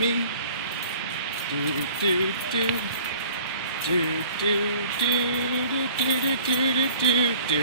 me. Do do do do do do do do do do do.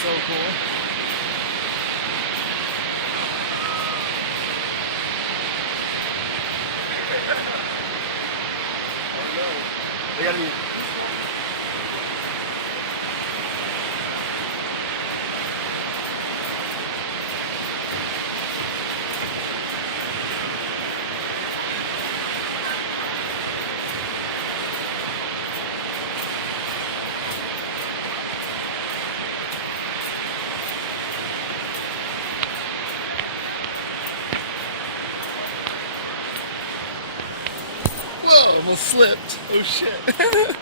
So cool. They gotta be. Whoa, almost slipped. Oh shit.